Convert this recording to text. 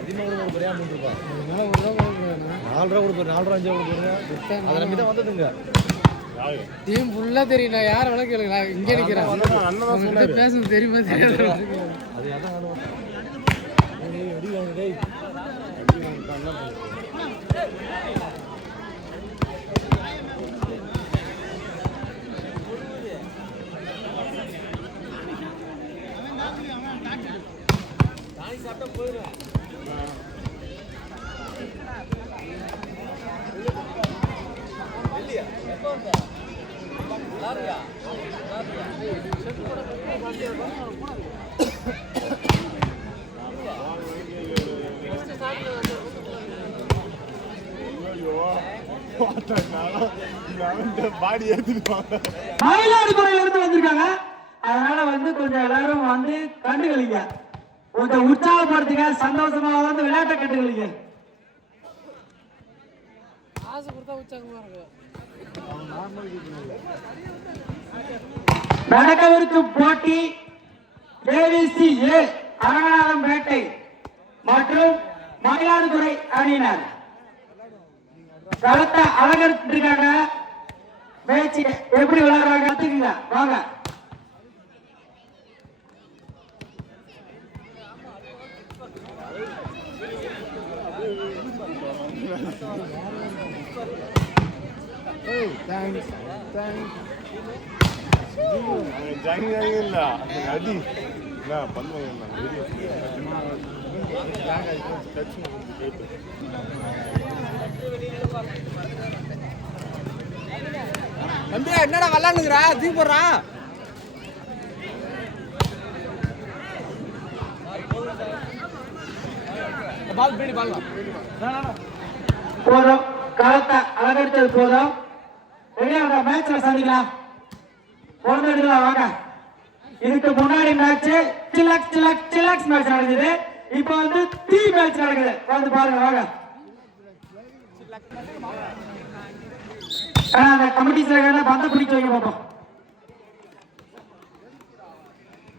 அதிகமாக கொடுக்குறியா 3 ரூபா 4 ரூபா கொடுக்குறேன் 4 ரூபா 5 ரூபா கொடுக்குறேன் அதை நம்பி தான் வந்ததுங்க டீம் ஃபுல்லா தெரியும் நான் யாரை வேணா கேளுங்க நான் இங்கே நிற்கிறேன் அண்ணன் பேசணும் தெரியுமா தெரியாது அது அதான் அடி வாங்க மயிலாடுதுறையில இருந்து வந்திருக்காங்க. அதனால வந்து கொஞ்சம் எல்லாரும் வந்து கண்டுகளிங்க, கொஞ்சம் உற்சாகப்படுத்துங்க, சந்தோஷமா வந்து விளையாட்டை கண்டுகளிங்க. நடக்கவிருக்கும் போட்டி ஏவிசி ஏ அரங்கநாதம்பேட்டை மற்றும் மயிலாடுதுறை அணியினர் களத்தை அலங்கரிச்சிருக்காங்க. மேட்ச் எப்படி விளையாடுறாங்க கத்துக்குங்க வாங்க. தம்பி என்னடா விளாண்டுங்கிறா தீ போடுறா போதும், களத்தை அலங்கரித்தது போதும். மேட்ச்ல சந்திக்கலாம், குழந்தைகளா வாங்க. இதுக்கு முன்னாடி மேட்ச் சிலக்ஸ் மேட்ச் நடந்தது, இப்ப வந்து டீ மேட்ச் நடக்குது, வந்து பாருங்க வாங்க. அந்த கமிட்டி பந்த பிடிச்சு வைக்க பார்ப்போம்.